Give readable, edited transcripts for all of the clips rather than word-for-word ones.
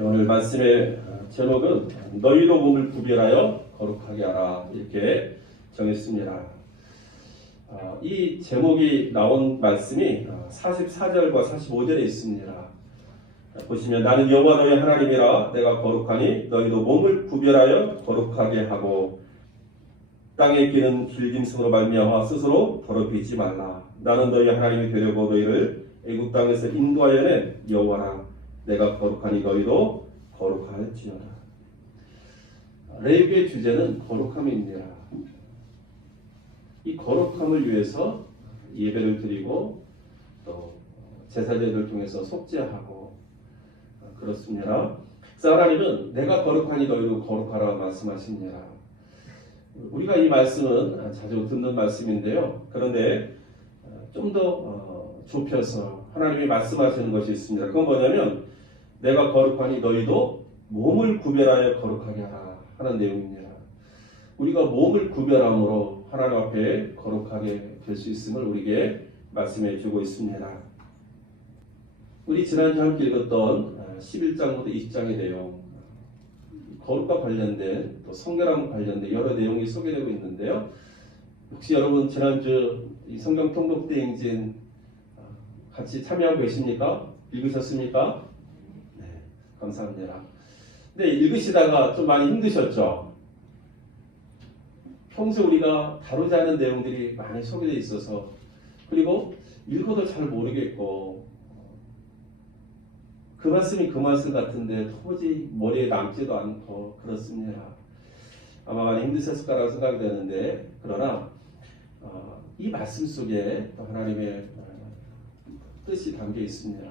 오늘 말씀의 제목은 너희도 몸을 구별하여 거룩하게 하라 이렇게 정했습니다. 이 제목이 나온 말씀이 44절과 45절에 있습니다. 보시면 나는 여호와 너희 하나님이라 내가 거룩하니 너희도 몸을 구별하여 거룩하게 하고 땅에 기는 길짐승으로 말미암아 스스로 더럽히지 말라. 나는 너희 하나님이 되려고 너희를 애굽 땅에서 인도하여 낸 여호와라. 내가 거룩하니 너희도 거룩할지어다. 레위기의 주제는 거룩함입니다. 이 거룩함을 위해서 예배를 드리고 또 제사제를 통해서 속죄하고 그렇습니다. 그래서 하나님은 내가 거룩하니 너희도 거룩하라 말씀하십니다. 우리가 이 말씀은 자주 듣는 말씀인데요. 그런데 좀 더 좁혀서 하나님이 말씀하시는 것이 있습니다. 그건 뭐냐면 내가 거룩하니 너희도 몸을 구별하여 거룩하게 하라 하는 내용입니다. 우리가 몸을 구별함으로 하나님 앞에 거룩하게 될 수 있음을 우리에게 말씀해 주고 있습니다. 우리 지난주 함께 읽었던 11장부터 20장의 내용, 거룩과 관련된 또 성결함과 관련된 여러 내용이 소개되고 있는데요. 혹시 여러분 지난주 이 성경 통독 대행진 같이 참여하고 계십니까? 읽으셨습니까? 네, 감사합니다. 근데 읽으시다가 좀 많이 힘드셨죠? 평소 우리가 다루지 않은 내용들이 많이 소개되어 있어서 그리고 읽어도 잘 모르겠고 그 말씀이 그 말씀 같은데 도무지 머리에 남지도 않고 그렇습니다. 아마 많이 힘드셨을 거라고 생각되는데 그러나 이 말씀 속에 또 하나님의 뜻이 담겨 있습니다.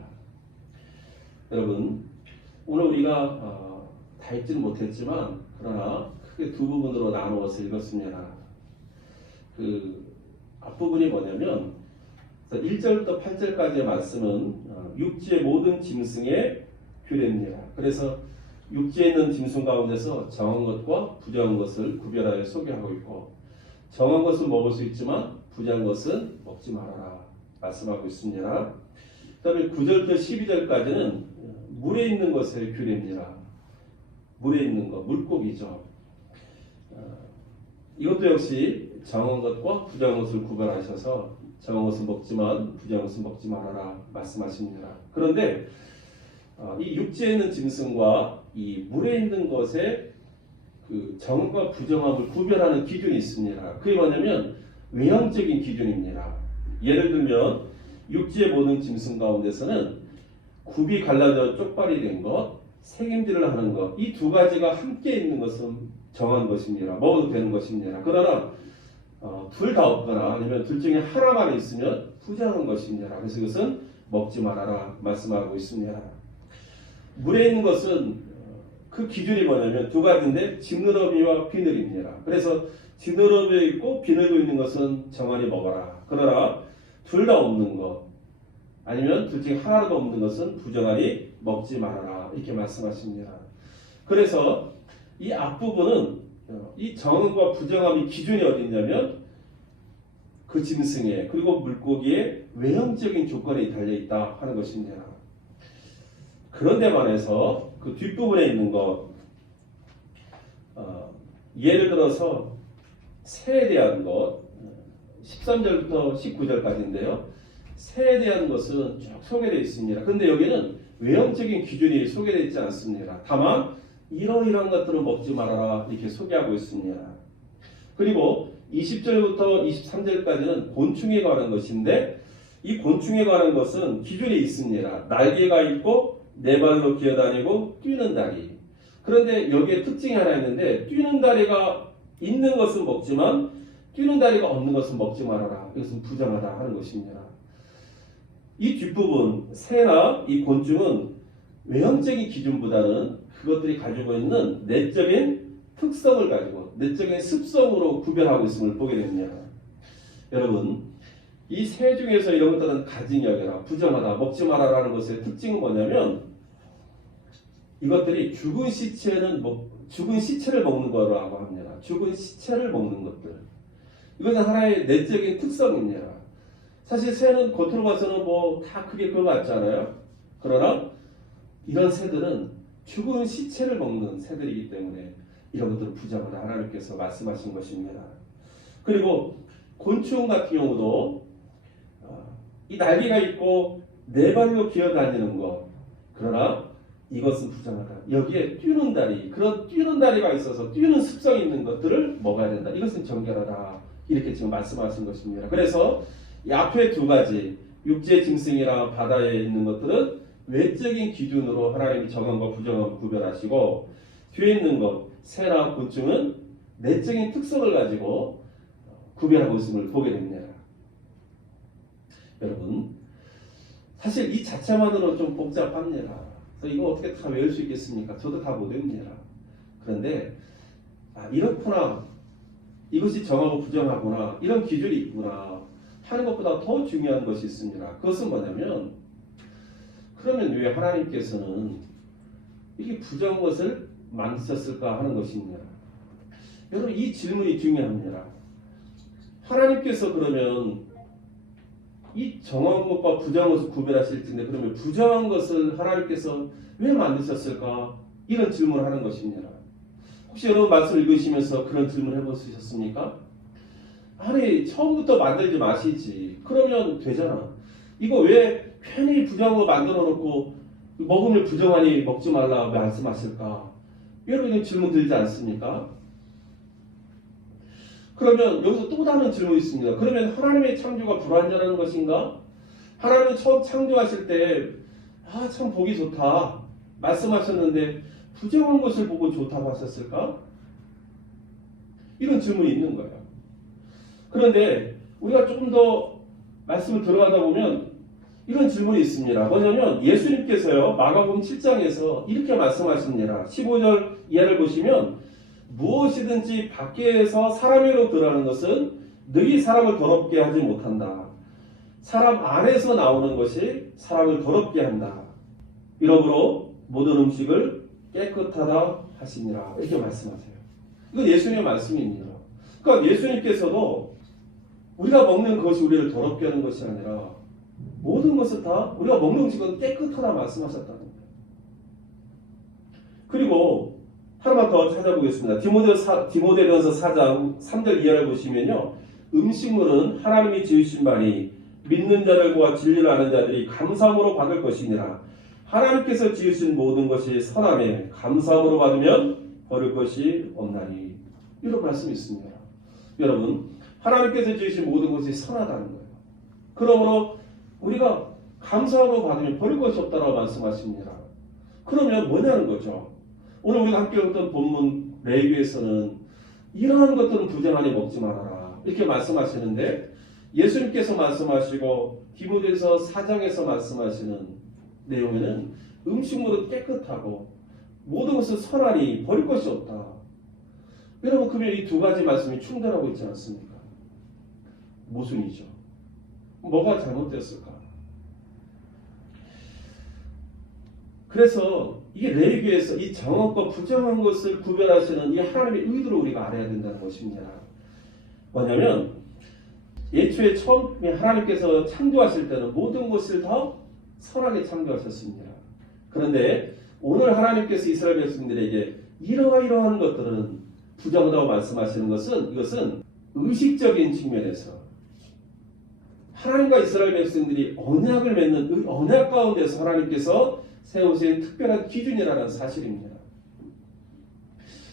여러분 오늘 우리가 다 읽지는 못했지만 그러나 크게 두 부분으로 나누어서 읽었습니다. 그 앞부분이 뭐냐면 1절부터 8절까지의 말씀은 육지의 모든 짐승의 규례입니다. 그래서 육지에 있는 짐승 가운데서 정한 것과 부정한 것을 구별하여 소개하고 있고 정한 것은 먹을 수 있지만 부정한 것은 먹지 말아라 말씀하고 있습니다. 그 다음에 9절부터 12절까지는 물에 있는 것의 규례입니다. 물에 있는 것, 물고기죠. 이것도 역시 정한 것과 부정한 것을 구별하셔서 정한 것은 먹지만 부정한 것은 먹지 말아라 말씀하십니다. 그런데 이 육지에 있는 짐승과 이 물에 있는 것의 그 정과 부정함을 구별하는 기준이 있습니다. 그게 뭐냐면 외형적인 기준입니다. 예를 들면 육지의 모든 짐승 가운데서는 굽이 갈라져 쪽발이 된 것, 생임질을 하는 것, 이 두 가지가 함께 있는 것은 정한 것입니다. 먹어도 되는 것입니다. 그러나 둘 다 없거나 아니면 둘 중에 하나만 있으면 부정한 것입니다. 그래서 이것은 먹지 말아라 말씀하고 있습니다. 물에 있는 것은 그 기준이 뭐냐면 두 가지인데 지느러미와 비늘입니다. 그래서 지느러미에 있고 비늘도 있는 것은 정한이 먹어라. 그러나 둘 다 없는 것 아니면 둘 중에 하나도 없는 것은 부정하니 먹지 말아라 이렇게 말씀하십니다. 그래서 이 앞부분은 이 정함과 부정함의 기준이 어디 있냐면 그 짐승에 그리고 물고기의 외형적인 조건이 달려있다 하는 것입니다. 그런데 반해서 그 뒷부분에 있는 것 예를 들어서 새에 대한 것 13절부터 19절까지인데요. 새에 대한 것은 쭉 소개되어 있습니다. 그런데 여기는 외형적인 기준이 소개되어 있지 않습니다. 다만 이러이러한 것들은 먹지 말아라 이렇게 소개하고 있습니다. 그리고 20절부터 23절까지는 곤충에 관한 것인데 이 곤충에 관한 것은 기준이 있습니다. 날개가 있고 네 발로 기어다니고 뛰는 다리. 그런데 여기에 특징이 하나 있는데 뛰는 다리가 있는 것은 먹지만 뛰는 다리가 없는 것은 먹지 말아라. 이것은 부정하다 하는 것입니다. 이 뒷부분 새나 이 곤충은 외형적인 기준보다는 그것들이 가지고 있는 내적인 특성을 가지고 내적인 습성으로 구별하고 있음을 보게 됩니다. 여러분 이 새 중에서 이런 것들은 가증 여겨라 부정하다 먹지 말아라는 것의 특징은 뭐냐면 이것들이 죽은 시체를 먹는 거라고 합니다. 죽은 시체를 먹는 것들 이것은 하나의 내적인 특성입니다. 사실 새는 겉으로 봐서는 뭐 다 크게 그거 같잖아요. 그러나 이런 새들은 죽은 시체를 먹는 새들이기 때문에 이런 것들을 부정하라 하나님께서 말씀하신 것입니다. 그리고 곤충 같은 경우도 이 날개가 있고 네 발로 기어다니는 것, 그러나 이것은 부정하다. 여기에 뛰는 다리, 그런 뛰는 다리가 있어서 뛰는 습성이 있는 것들을 먹어야 된다. 이것은 정결하다. 이렇게 지금 말씀하신 것입니다. 그래서 이 앞에 두 가지 육지의 짐승이랑 바다에 있는 것들은 외적인 기준으로 하나님이 정함과 부정함을 구별하시고, 뒤에 있는 것 새나 곤충은 내적인 특성을 가지고 구별하고 있음을 보게 됩니다. 여러분, 사실 이 자체만으로 좀 복잡합니다. 그래서 이거 어떻게 다 외울 수 있겠습니까? 저도 다 못 외웁니다. 그런데 이렇구나, 이것이 정하고 부정하구나, 이런 기준이 있구나 하는 것보다 더 중요한 것이 있습니다. 그것은 뭐냐면, 그러면 왜 하나님께서는 이게 부정한 것을 만드셨을까 하는 것입니다. 여러분, 이 질문이 중요합니다. 하나님께서 그러면 이 정한 것과 부정한 것을 구별하실 텐데, 그러면 부정한 것을 하나님께서 왜 만드셨을까? 이런 질문을 하는 것입니다. 혹시 여러분 말씀 읽으시면서 그런 질문 해보셨습니까? 아니, 처음부터 만들지 마시지. 그러면 되잖아. 이거 왜 괜히 부정한 거 만들어 놓고 먹으면 부정하니 먹지 말라 말씀하실까? 여러분, 이런 질문 들지 않습니까? 그러면 여기서 또 다른 질문이 있습니다. 그러면 하나님의 창조가 불완전한 것인가? 하나님은 처음 창조하실 때 참 보기 좋다 말씀하셨는데 부정한 것을 보고 좋다고 하셨을까? 이런 질문이 있는 거예요. 그런데 우리가 조금 더 말씀을 들어가다 보면 이런 질문이 있습니다. 뭐냐면 예수님께서요, 마가복음 7장에서 이렇게 말씀하십니다. 15절 이하를 보시면, 무엇이든지 밖에서 사람으로 들어가는 것은 너희 사람을 더럽게 하지 못한다. 사람 안에서 나오는 것이 사람을 더럽게 한다. 이러므로 모든 음식을 깨끗하다 하시니라. 이렇게 말씀하세요. 이건 예수님의 말씀입니다. 그러니까 예수님께서도 우리가 먹는 것이 우리를 더럽게 하는 것이 아니라 모든 것을 다 우리가 먹는 음식은 깨끗하다 말씀하셨다는 거예요. 그리고 하나만 더 찾아보겠습니다. 디모데전서 4장 3절 이하를 보시면요, 음식물은 하나님이 지으신 바니 믿는 자들과 진리를 아는 자들이 감사함으로 받을 것이니라. 하나님께서 지으신 모든 것이 선함에 감사함으로 받으면 버릴 것이 없나니. 이런 말씀이 있습니다. 여러분, 하나님께서 지으신 모든 것이 선하다는 거예요. 그러므로 우리가 감사함으로 받으면 버릴 것이 없다고 말씀하십니다. 그러면 뭐냐는 거죠. 오늘 우리가 함께 읽었던 본문 레위기에서는 이러한 것들은 부정하니 먹지 말아라 이렇게 말씀하시는데, 예수님께서 말씀하시고 디모데전서 4장에서 말씀하시는 내용에는 음식물은 깨끗하고 모든 것은 선하니 버릴 것이 없다. 여러분, 그러면 이 두 가지 말씀이 충돌하고 있지 않습니까? 모순이죠. 뭐가 잘못됐을까? 그래서 이 레위기에서 이 정확과 부정한 것을 구별하시는 이 하나님의 의도를 우리가 알아야 된다는 것입니다. 뭐냐면 예초에 처음에 하나님께서 창조하실 때는 모든 것을 다 선하게 창조하셨습니다. 그런데 오늘 하나님께서 이스라엘 백성들에게 이러한 것들은 부정하다고 말씀하시는 것은, 이것은 의식적인 측면에서 하나님과 이스라엘 백성들이 언약을 맺는 언약 가운데서 하나님께서 세우신 특별한 기준이라는 사실입니다.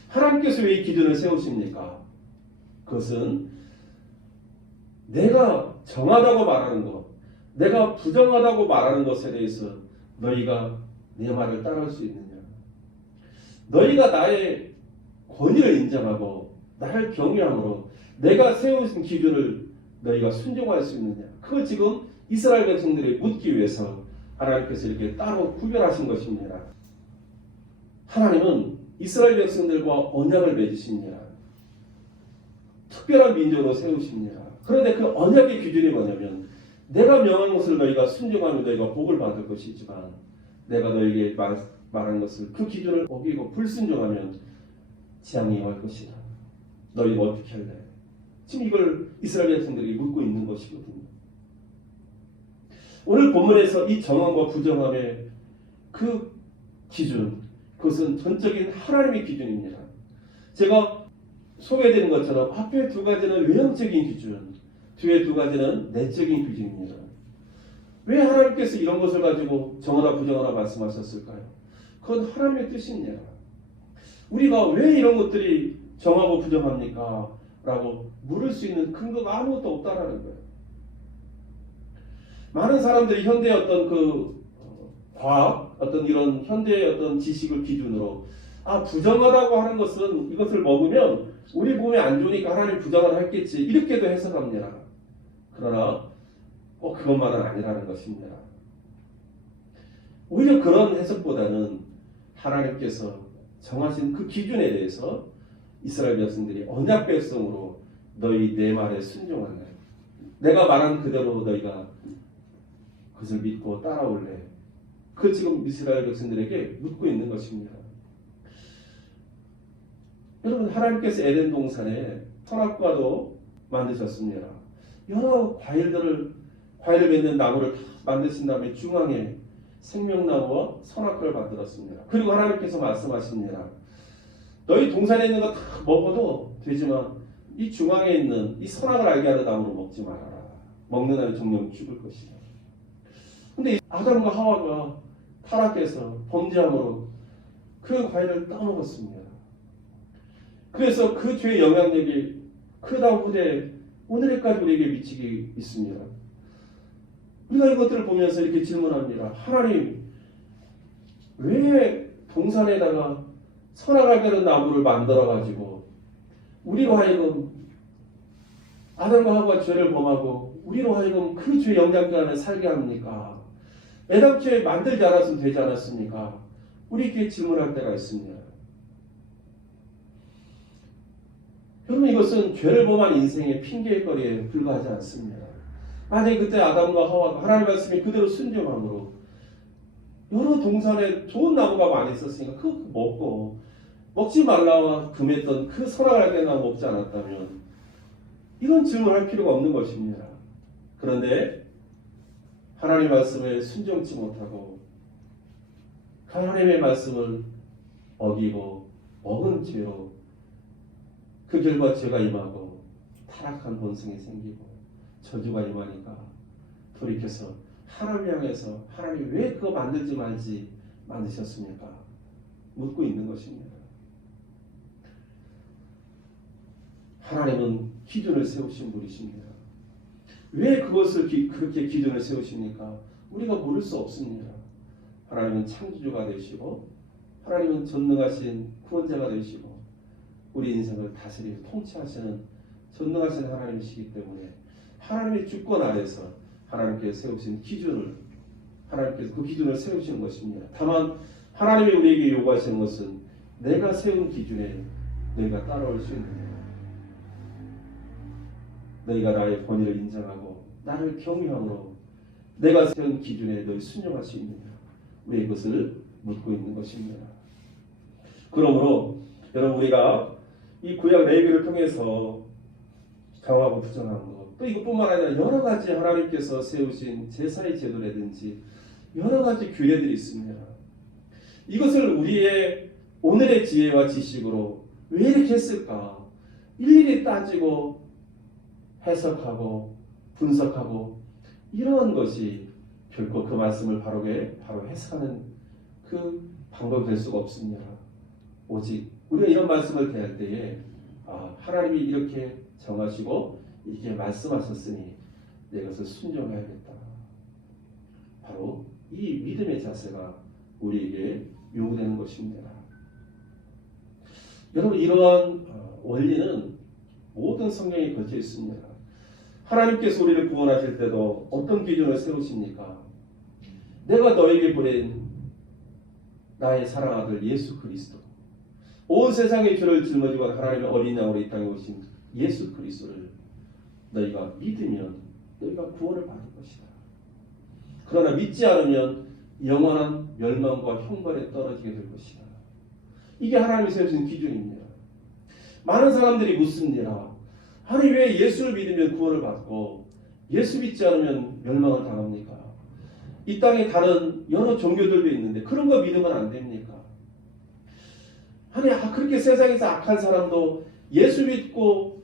하나님께서 왜 이 기준을 세우십니까? 그것은 내가 정하다고 말하는 것, 내가 부정하다고 말하는 것에 대해서 너희가 내 말을 따라할 수 있느냐? 너희가 나의 권위를 인정하고 나를 경외함으로 내가 세우신 기준을 너희가 순종할 수 있느냐? 그걸 지금 이스라엘 백성들이 묻기 위해서 하나님께서 이렇게 따로 구별하신 것입니다. 하나님은 이스라엘 백성들과 언약을 맺으십니다. 특별한 민족으로 세우십니다. 그런데 그 언약의 기준이 뭐냐면, 내가 명한 것을 너희가 순종하면 너희가 복을 받을 것이지만 내가 너희에게 말한 것을 그 기준을 어기고 불순종하면 재앙이 올 것이다. 너희가 어떻게 할래? 지금 이걸 이스라엘 백성들이 묻고 있는 것이거든요. 오늘 본문에서 이 정함과 부정함의 그 기준, 그것은 전적인 하나님의 기준입니다. 제가 소개해드린 것처럼 앞에 두 가지는 외형적인 기준, 뒤에 두 가지는 내적인 기준입니다. 왜 하나님께서 이런 것을 가지고 정하라 부정하라 말씀하셨을까요? 그건 하나님의 뜻입니다. 우리가 왜 이런 것들이 정하고 부정합니까? 라고 물을 수 있는 근거가 아무것도 없다라는 거예요. 많은 사람들이 현대의 어떤 과학, 어떤 이런 현대의 어떤 지식을 기준으로 부정하다고 하는 것은 이것을 먹으면 우리 몸에 안 좋으니까 하나님 부정을 했겠지 이렇게도 해석합니다. 그러나 그것만은 아니라는 것입니다. 오히려 그런 해석보다는 하나님께서 정하신 그 기준에 대해서 이스라엘 백성들이 언약 백성으로 너희 내 말에 순종할래. 내가 말한 그대로 너희가 그것을 믿고 따라올래. 그 지금 이스라엘 백성들에게 묻고 있는 것입니다. 여러분 하나님께서 에덴 동산에 선악과도 만드셨습니다. 여러 과일을 맺는 나무를 다 만드신 다음에 중앙에 생명나무와 선악과를 만들었습니다. 그리고 하나님께서 말씀하십니다. 너희 동산에 있는 거 다 먹어도 되지만 이 중앙에 있는 이 선악을 알게 하는 나무를 먹지 말아라. 먹는 날에 정령 죽을 것이다. 근데 아담과 하와가 타락해서 범죄함으로 그 과일을 따먹었습니다. 그래서 그 죄의 영향력이 그 다음 후대 오늘까지 우리에게 미치게 있습니다. 우리가 이것들을 보면서 이렇게 질문합니다. 하나님, 왜 동산에다가 선악을 가는 나무를 만들어가지고 우리로 하여금 아담과 하와가 죄를 범하고 우리로 하여금 그 죄의 영향력 안에 살게 합니까? 애당초에 만들지 않았으면 되지 않았습니까? 우리에게 질문할 때가 있습니다. 여러분 이것은 죄를 범한 인생의 핑계거리에 불과하지 않습니다. 만약에 그때 아담과 하와가 하나님 말씀에 그대로 순종함으로 여러 동산에 좋은 나무가 많이 있었으니까 그거 먹고 먹지 말라와 금했던 그 선악을 알게 나무 먹지 않았다면 이런 질문할 필요가 없는 것입니다. 그런데 하나님 말씀에 순종치 못하고 하나님의 말씀을 어기고 먹은 죄로 그 결과 죄가 임하고 타락한 본성이 생기고 저주가 임하니까 돌이켜서 하나님 향해서 하나님 왜 그거 만들지 말지 만드셨습니까? 묻고 있는 것입니다. 하나님은 기준을 세우신 분이십니다. 왜 그것을 그렇게 기준을 세우십니까? 우리가 모를 수 없습니다. 하나님은 창조주가 되시고 하나님은 전능하신 구원자가 되시고 우리 인생을 다스리고 통치하시는 전능하신 하나님이시기 때문에 하나님의 주권 아래서 하나님께서 세우신 기준을 하나님께서 그 기준을 세우시는 것입니다. 다만 하나님이 우리에게 요구하시는 것은 내가 세운 기준에 너희가 따라올 수 있느냐. 너희가 나의 권위를 인정하고 나를 경외함으로 내가 세운 기준에 너희 순종할 수 있느냐. 왜 이것을 묻고 있는 것입니다. 그러므로 여러분 우리가 이 구약 레위기를 통해서 정하고 부정한 것, 또 이것뿐만 아니라 여러 가지 하나님께서 세우신 제사의 제도라든지 여러 가지 규례들이 있습니다. 이것을 우리의 오늘의 지혜와 지식으로 왜 이렇게 했을까? 일일이 따지고 해석하고 분석하고 이러한 것이 결코 그 말씀을 바로 해석하는 그 방법이 될 수가 없습니다. 오직 우리가 이런 말씀을 대할 때에 하나님이 이렇게 정하시고 이렇게 말씀하셨으니 내가 그것을 순종해야겠다. 바로 이 믿음의 자세가 우리에게 요구되는 것입니다. 여러분 이러한 원리는 모든 성경에 걸쳐 있습니다. 하나님께서 우리를 구원하실 때도 어떤 기준을 세우십니까? 내가 너에게 보낸 나의 사랑 아들 예수 그리스도, 온 세상의 죄를 짊어지고 하나님의 어린 양으로 이 땅에 오신 예수 그리스도를 너희가 믿으면 너희가 구원을 받을 것이다. 그러나 믿지 않으면 영원한 멸망과 형벌에 떨어지게 될 것이다. 이게 하나님이 세우신 기준입니다. 많은 사람들이 묻습니다. 아니 왜 예수를 믿으면 구원을 받고 예수 믿지 않으면 멸망을 당합니까? 이 땅에 다른 여러 종교들도 있는데 그런 거 믿으면 안 됩니까? 아니 그렇게 세상에서 악한 사람도 예수 믿고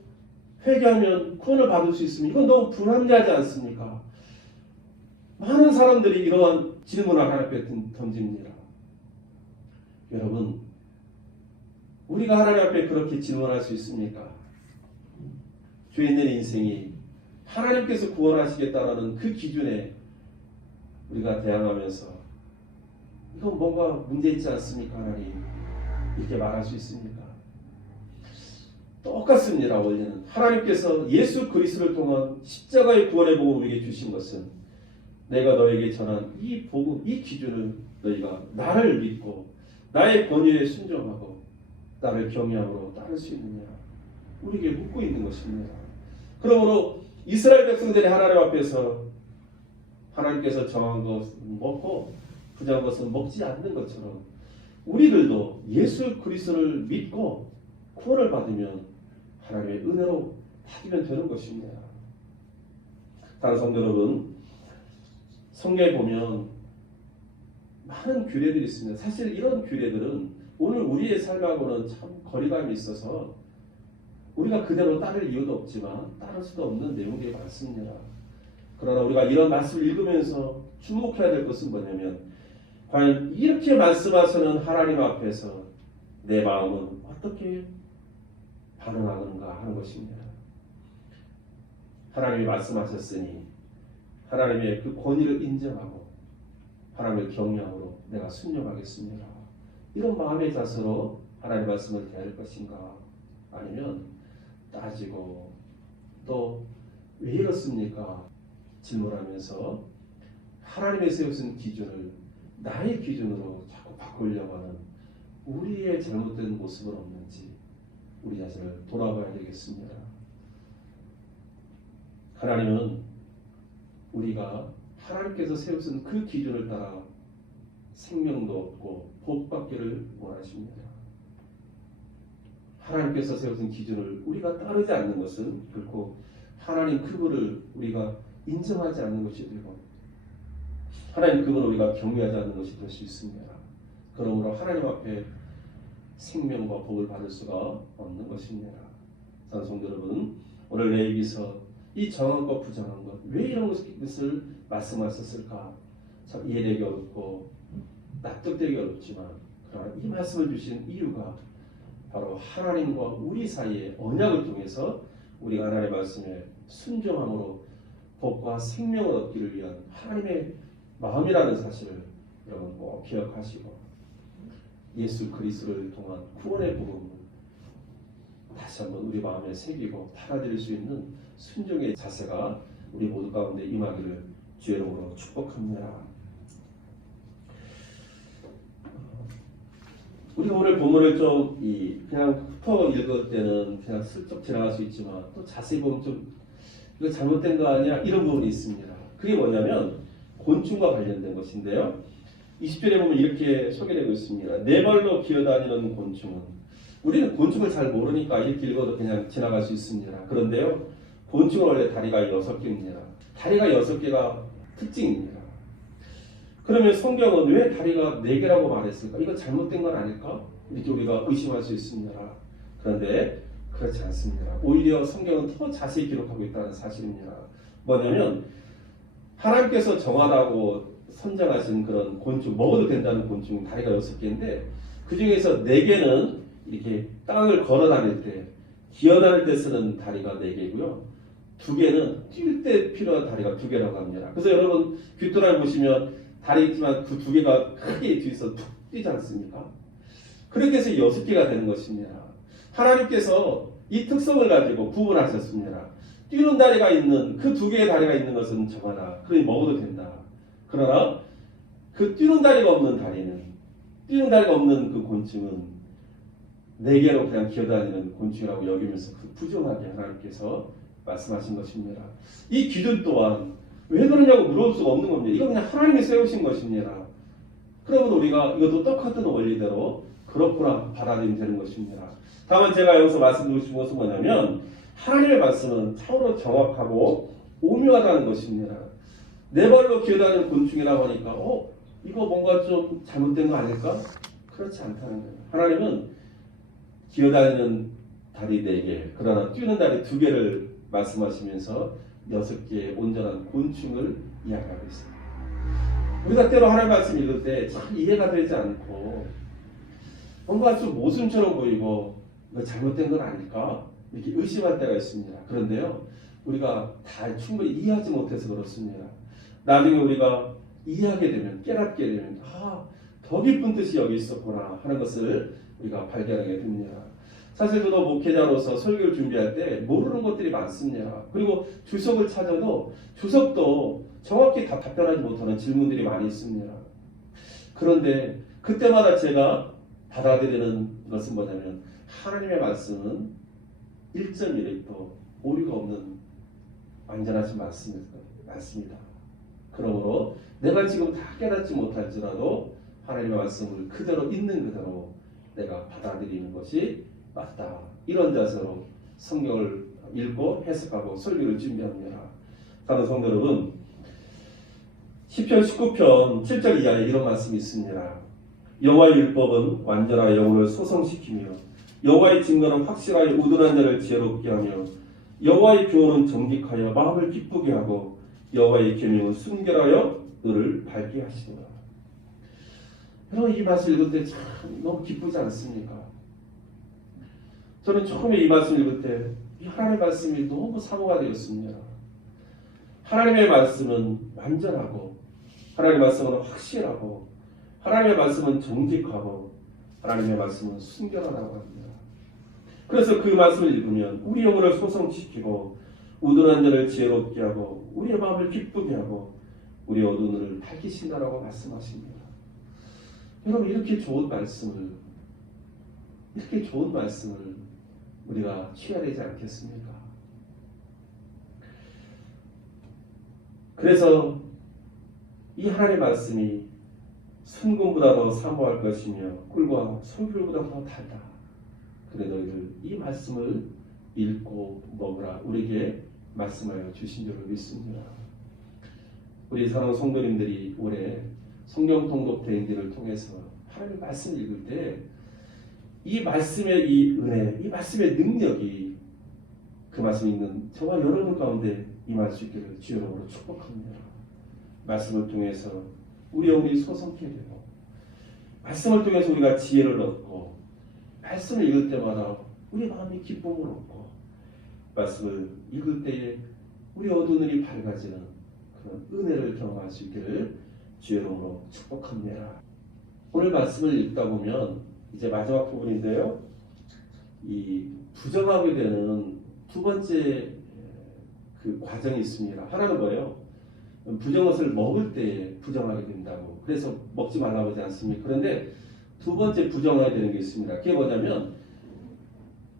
회개하면 구원을 받을 수 있으면 이건 너무 불합리하지 않습니까? 많은 사람들이 이러한 질문을 하나님 앞에 던집니다. 여러분, 우리가 하나님 앞에 그렇게 질문할 수 있습니까? 죄인의 인생이 하나님께서 구원하시겠다라는 그 기준에 우리가 대항하면서 이건 뭔가 문제 있지 않습니까? 하나님 이렇게 말할 수 있습니까? 똑같습니다. 원리는 하나님께서 예수 그리스도를 통한 십자가의 구원의 복음을 우리에게 주신 것은 내가 너에게 전한 이 복음, 이 기준을 너희가 나를 믿고 나의 권위에 순종하고 나를 경외함으로 따를 수 있느냐 우리에게 묻고 있는 것입니다. 그러므로 이스라엘 백성들이 하나님 앞에서 하나님께서 정한 것은 먹고 부정한 것은 먹지 않는 것처럼 우리들도 예수 그리스도를 믿고 구원을 받으면 하나님의 은혜로 받으면 되는 것입니다. 다른 성도 여러분, 성경에 보면 많은 규례들이 있습니다. 사실 이런 규례들은 오늘 우리의 삶하고는 참 거리감이 있어서 우리가 그대로 따를 이유도 없지만 따를 수도 없는 내용들이 많습니다. 그러나 우리가 이런 말씀을 읽으면서 주목해야 될 것은 뭐냐면 과연 이렇게 말씀하시는 하나님 앞에서 내 마음은 어떻게 반응하는가 하는 것입니다. 하나님이 말씀하셨으니 하나님의 그 권위를 인정하고 하나님을 경외함으로 내가 순종하겠습니다. 이런 마음의 자세로 하나님의 말씀을 대할 것인가 아니면 따지고 또 왜 이렇습니까? 질문하면서 하나님의 세우신 기준을 나의 기준으로 자꾸 바꾸려고 하는 우리의 잘못된 모습은 없는지 우리 자신을 돌아봐야 되겠습니다. 하나님은 우리가 하나님께서 세우신 그 기준을 따라 생명도 얻고 복 받기를 원하십니다. 하나님께서 세우신 기준을 우리가 따르지 않는 것은 결코 하나님 그분을 우리가 인정하지 않는 것이 되고 하나님 그분을 우리가 경외하지 않는 것이 될 수 있습니다. 그러므로 하나님 앞에 생명과 복을 받을 수가 없는 것입니다. 성도 여러분, 오늘 레위기서 이 정한 것 부정한 것 왜 이런 것을 말씀하셨을까? 참 이해되기 어렵고 납득되기 어렵지만 그러나 이 말씀을 주신 이유가 바로 하나님과 우리 사이의 언약을 통해서 우리가 하나님의 말씀에 순종함으로 복과 생명을 얻기를 위한 하나님의 마음이라는 사실을 여러분 꼭 기억하시고 예수 그리스도를 통한 구원의 복음을 다시 한번 우리 마음에 새기고 받아들일 수 있는 순종의 자세가 우리 모두 가운데 임하기를 주의 이름으로 축복합니다. 우리가 오늘 본문을 좀 그냥 훑어 읽을 때는 그냥 슬쩍 지나갈 수 있지만 또 자세히 보면 좀 이거 잘못된 거 아니야? 이런 부분이 있습니다. 그게 뭐냐면 곤충과 관련된 것인데요. 20절에 보면 이렇게 소개되고 있습니다. 네 발로 기어다니는 곤충은 우리는 곤충을 잘 모르니까 이렇게 읽어도 그냥 지나갈 수 있습니다. 그런데요. 곤충은 원래 다리가 6개입니다. 다리가 6개가 특징입니다. 그러면 성경은 왜 다리가 4개라고 말했을까? 이거 잘못된 건 아닐까? 이렇게 우리가 의심할 수 있습니다. 그런데 그렇지 않습니다. 오히려 성경은 더 자세히 기록하고 있다는 사실입니다. 뭐냐면 하나님께서 정하라고 선정하신 그런 곤충, 먹어도 된다는 곤충 다리가 6개인데 그 중에서 4개는 이렇게 땅을 걸어 다닐 때, 기어 다닐 때 쓰는 다리가 4개고요. 2개는 뛸 때 필요한 다리가 2개라고 합니다. 그래서 여러분 귀뚜라미 보시면 다리 있지만 그 2개가 크게 뒤에서 툭 뛰지 않습니까? 그렇게 해서 6개가 되는 것입니다. 하나님께서 이 특성을 가지고 구분하셨습니다. 뛰는 다리가 있는 그 2개의 다리가 있는 것은 정하라. 그러니 먹어도 된다. 그러나 그 뛰는 다리가 없는 다리는 뛰는 다리가 없는 그 곤충은 4개로 그냥 기어다니는 곤충이라고 여기면서 그 부정하게 하나님께서 말씀하신 것입니다. 이 기준 또한 왜 그러냐고 물어볼 수가 없는 겁니다. 이거 그냥 하나님이 세우신 것입니다. 그러면 우리가 이것도 똑같은 원리대로 그렇구나 받아들이면 되는 것입니다. 다만 제가 여기서 말씀드리고 싶은 것은 뭐냐면 하나님의 말씀은 참으로 정확하고 오묘하다는 것입니다. 4발로 기어다니는 곤충이라고 하니까 이거 뭔가 좀 잘못된 거 아닐까? 그렇지 않다는 거예요. 하나님은 기어다니는 다리 4개, 그러나 뛰는 다리 2개를 말씀하시면서 6개의 온전한 곤충을 이야기하고 있습니다. 우리가 때로 하나님 말씀 읽을 때 참 이해가 되지 않고 뭔가 좀 모순처럼 보이고 이거 잘못된 건 아닐까? 이렇게 의심할 때가 있습니다. 그런데요, 우리가 다 충분히 이해하지 못해서 그렇습니다. 나중에 우리가 이해하게 되면, 깨닫게 되면 더 깊은 뜻이 여기 있었구나 하는 것을 우리가 발견하게 됩니다. 사실 저도 목회자로서 설교를 준비할 때 모르는 것들이 많습니다. 그리고 주석을 찾아도 주석도 정확히 답변하지 못하는 질문들이 많이 있습니다. 그런데 그때마다 제가 받아들이는 것은 뭐냐면 하나님의 말씀은 1.1도 오류가 없는 완전하신 말씀입니다. 그러므로 내가 지금 다 깨닫지 못할지라도 하나님의 말씀을 그대로 있는 그대로 내가 받아들이는 것이 맞다. 이런 자세로 성경을 읽고 해석하고 설교를 준비합니다. 사랑하는 성도 여러분, 시편 19편 7절 이하에 이런 말씀이 있습니다. 여호와의 율법은 완전하여 영혼을 소성시키며 여호와의 증거는 확실하여 우둔한 자를 지혜롭게 하며 여호와의 교훈은 정직하여 마음을 기쁘게 하고 여호와의 계명은 순결하여 너를 밝게 하시도다. 여러분, 이 말씀 읽을 때 참 너무 기쁘지 않습니까? 저는 처음에 이 말씀 읽을 때 이 하나님의 말씀이 너무 사모가 되었습니다. 하나님의 말씀은 완전하고 하나님의 말씀은 확실하고 하나님의 말씀은 정직하고 하나님의 말씀은 순결하다고 합니다. 그래서 그 말씀을 읽으면 우리 영혼을 소성시키고 우둔한 자를 지혜롭게 하고 우리의 마음을 기쁘게 하고 우리 어두운 눈을 밝히신다라고 말씀하십니다. 여러분, 이렇게 좋은 말씀을 우리가 취해야 되지 않겠습니까? 그래서 이 하나님의 말씀이 순금보다 더 사모할 것이며 꿀과 소귤보다 더 달다. 그래 너희를 이 말씀을 읽고 먹으라 우리에게 말씀하여 주신 줄을 믿습니다. 우리 사랑하는 성도님들이 올해 성경 통독 대행진을 통해서 하나님의 말씀을 읽을 때 이 말씀의 이 은혜, 이 말씀의 능력이 그 말씀 읽는 저와 여러분 가운데 임할 수 있기를 주의 이름으로 축복합니다. 말씀을 통해서 우리 영혼이 소성케 되고 말씀을 통해서 우리가 지혜를 얻고 말씀을 읽을 때마다 우리 마음이 기쁨을 얻고 말씀을 읽을 때에 우리 어두운 눈이 밝아지는 그런 은혜를 경험할 수 있기를 주의 이름으로 축복합니다. 오늘 말씀을 읽다 보면 이제 마지막 부분인데요. 이 부정하게 되는 두 번째 그 과정이 있습니다. 하나는 뭐예요? 부정것을 먹을 때 부정하게 된다고. 그래서 먹지 말라고 하지 않습니까? 그런데 두 번째 부정하게 되는 게 있습니다. 그게 뭐냐면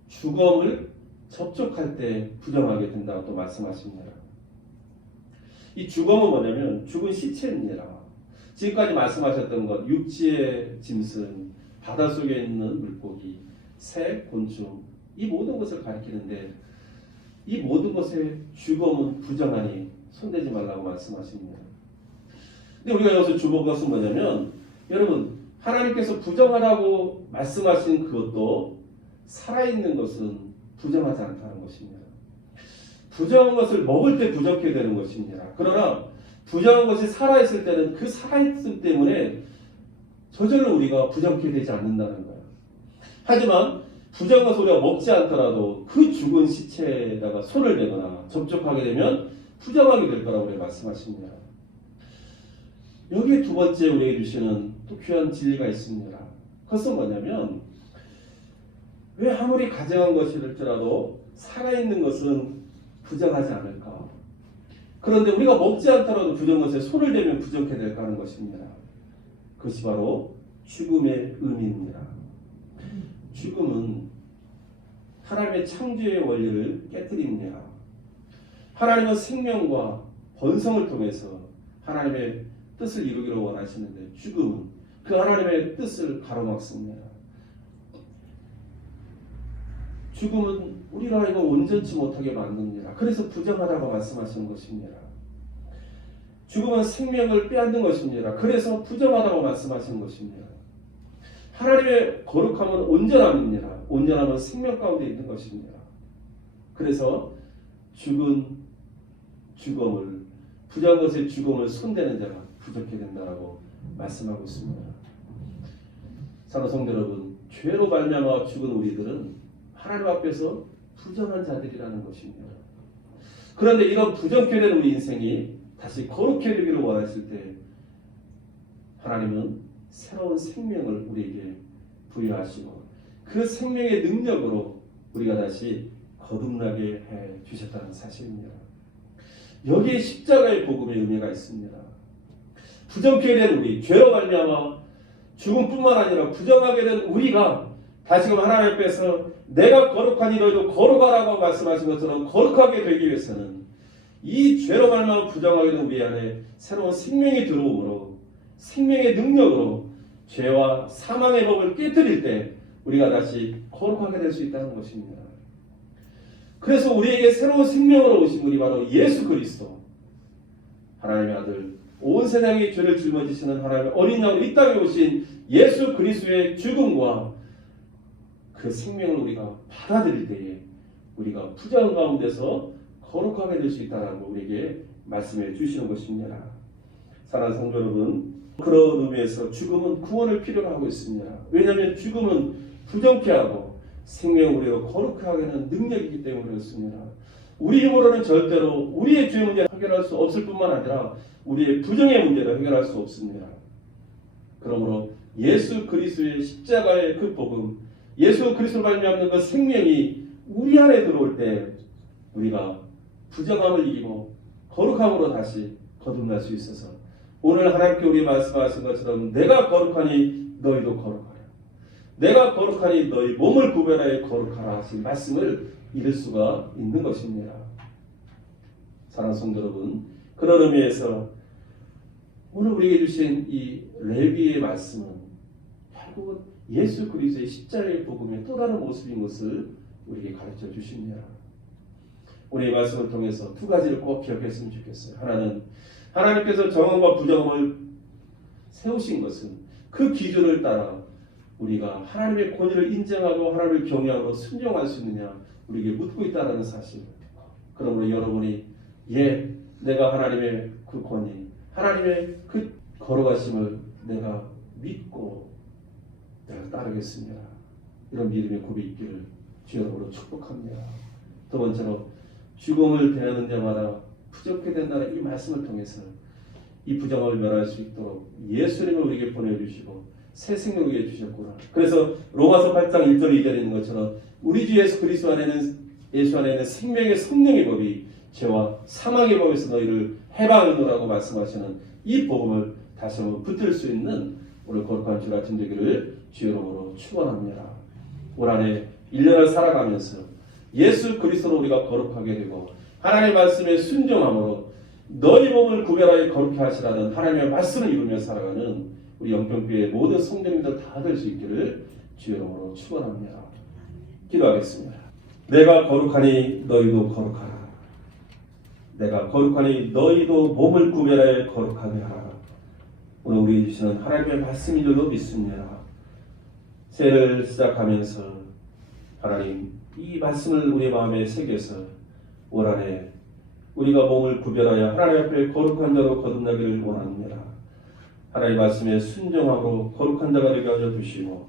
죽음을 접촉할 때 부정하게 된다고 또 말씀하십니다. 이 죽음은 뭐냐면 죽은 시체입니다. 지금까지 말씀하셨던 것, 육지의 짐승, 바닷속에 있는 물고기, 새, 곤충, 이 모든 것을 가리키는데 이 모든 것의 죽음은 부정하니 손대지 말라고 말씀하십니다. 근데 우리가 여기서 주목한 것은 뭐냐면 여러분, 하나님께서 부정하라고 말씀하신 그것도 살아있는 것은 부정하지 않다는 것입니다. 부정한 것을 먹을 때 부정하게 되는 것입니다. 그러나 부정한 것이 살아있을 때는 그 살아있음 때문에 저절로 우리가 부정하게 되지 않는다는 거예요. 하지만 부정한 것을 우리가 먹지 않더라도 그 죽은 시체에다가 손을 대거나 접촉하게 되면 부정하게 될 거라고 우리가 말씀하십니다. 여기에 두 번째 우리에게 주시는 또 귀한 진리가 있습니다. 그것은 뭐냐면 왜 아무리 가정한 것일지라도 살아있는 것은 부정하지 않을까? 그런데 우리가 먹지 않더라도 부정한 것에 손을 대면 부정하게 될까 하는 것입니다. 그것이 바로 죽음의 의미입니다. 죽음은 하나님의 창조의 원리를 깨뜨립니다. 하나님은 생명과 번성을 통해서 하나님의 뜻을 이루기를 원하시는데 죽음은 그 하나님의 뜻을 가로막습니다. 죽음은 우리로 하여금 온전치 못하게 만듭니다. 그래서 부정하다고 말씀하시는 것입니다. 죽음은 생명을 빼앗는 것입니다. 그래서 부정하다고 말씀하시는 것입니다. 하나님의 거룩함은 온전함입니다. 온전함은 생명 가운데 있는 것입니다. 그래서 죽은 죽음을 부정한 것의 죽음을 손대는 자가 부족해 된다라고 말씀하고 있습니다. 사랑하는 성도 여러분, 죄로 말미암아 죽은 우리들은 하나님 앞에서 부정한 자들이라는 것입니다. 그런데 이런 부정케 된 우리 인생이 다시 거룩해 되기를 원하실 때 하나님은 새로운 생명을 우리에게 부여하시고 그 생명의 능력으로 우리가 다시 거듭나게 해 주셨다는 사실입니다. 여기에 십자가의 복음의 의미가 있습니다. 부정케 된 우리, 죄로 말미암아 죽음뿐만 아니라 부정하게 된 우리가 다시금 하나님 앞에서 내가 거룩하니 너희도 거룩하라고 말씀하신 것처럼 거룩하게 되기 위해서는 이 죄로 말미암아 부정하게 된 우리 안에 새로운 생명이 들어오므로 생명의 능력으로 죄와 사망의 법을 깨뜨릴 때 우리가 다시 거룩하게 될 수 있다는 것입니다. 그래서 우리에게 새로운 생명으로 오신 분이 바로 예수 그리스도, 하나님의 아들, 온 세상의 죄를 짊어지시는 하나님의 어린 양으로 이 땅에 오신 예수 그리스도의 죽음과 그 생명을 우리가 받아들일 때에 우리가 부정 가운데서 거룩하게 될 수 있다는 우리에게 말씀해 주시는 것입니다. 사랑하는 성도 여러분, 그런 의미에서 죽음은 구원을 필요로 하고 있습니다. 왜냐하면 죽음은 부정케 하고 생명을 우리가 거룩하게 하는 능력이기 때문에 그렇습니다. 우리 힘으로는 절대로 우리의 죄 문제를 해결할 수 없을 뿐만 아니라 우리의 부정의 문제를 해결할 수 없습니다. 그러므로 예수 그리스도의 십자가의 그 복음, 예수 그리스도를 말미암는 그 생명이 우리 안에 들어올 때 우리가 부정함을 이기고 거룩함으로 다시 거듭날 수 있어서 오늘 하나님께 우리 말씀하신 것처럼 내가 거룩하니 너희도 거룩하라. 내가 거룩하니 너희 몸을 구별하여 거룩하라 하신 말씀을 잃을 수가 있는 것입니다. 사랑하는 성도 여러분, 그런 의미에서 오늘 우리에게 주신 이 레위의 말씀은 결국은 예수 그리스도의 십자가의 복음의 또 다른 모습인 것을 우리에게 가르쳐 주십니다. 오늘 이 말씀을 통해서 두 가지를 꼭 기억했으면 좋겠어요. 하나는 하나님께서 정언과 부정언을 세우신 것은 그 기준을 따라 우리가 하나님의 권위를 인정하고 하나님을 경외하고 순종할 수 있느냐 우리에게 묻고 있다는 사실. 그러므로 여러분이 내가 하나님의 그 권위, 하나님의 그 거룩하심을 내가 믿고 내가 따르겠습니다. 이런 믿음의 고백이 있기를 주 여러분으로 축복합니다. 두 번째로 죽음을 대하는 자마다 부족해 된다는 이 말씀을 통해서 이 부정을 멸할 수 있도록 예수님을 우리에게 보내주시고 새 생명을 위해 주셨구나. 그래서 로마서 8장 1절 2절에 있는 것처럼 우리 주 예수 그리스도 안에는 예수 안에는 생명의 성령의 법이 죄와 사망의 법에서 너희를 해방하노라고 말씀하시는 이 복음을 다시 한번 붙들 수 있는 오늘 거룩한 주 같은 되기를 주 이름으로 축원합니다. 올 한해 1년을 살아가면서 예수 그리스도로 우리가 거룩하게 되고 하나님의 말씀에 순종함으로 너희 몸을 구별하여 거룩히 하시라는 하나님의 말씀을 이루며 살아가는 우리 영평교회 모든 성도님들 다 될 수 있기를 주 이름으로 축원합니다. 기도하겠습니다. 내가 거룩하니 너희도 거룩하라. 내가 거룩하니 너희도 몸을 구별하여 거룩하게 하라. 오늘 우리에게 주시는 하나님의 말씀인 줄로 믿습니다. 새해를 시작하면서 하나님 이 말씀을 우리 마음에 새겨서 올 한해 우리가 몸을 구별하여 하나님 앞에 거룩한 자로 거듭나기를 원합니다. 하나님 말씀에 순종하고 거룩한 자가 되게 하여 주시고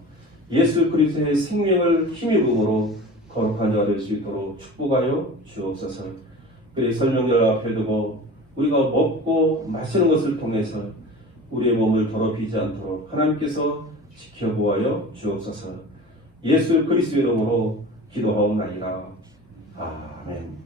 예수 그리스도의 생명을 힘입음으로 거룩한 자가 될 수 있도록 축복하여 주옵소서. 그의 설명절 앞에 두고 우리가 먹고 마시는 것을 통해서 우리의 몸을 더럽히지 않도록 하나님께서 지켜보아여 주옵소서. 예수 그리스도의 이름으로 기도하옵나이다. 아멘.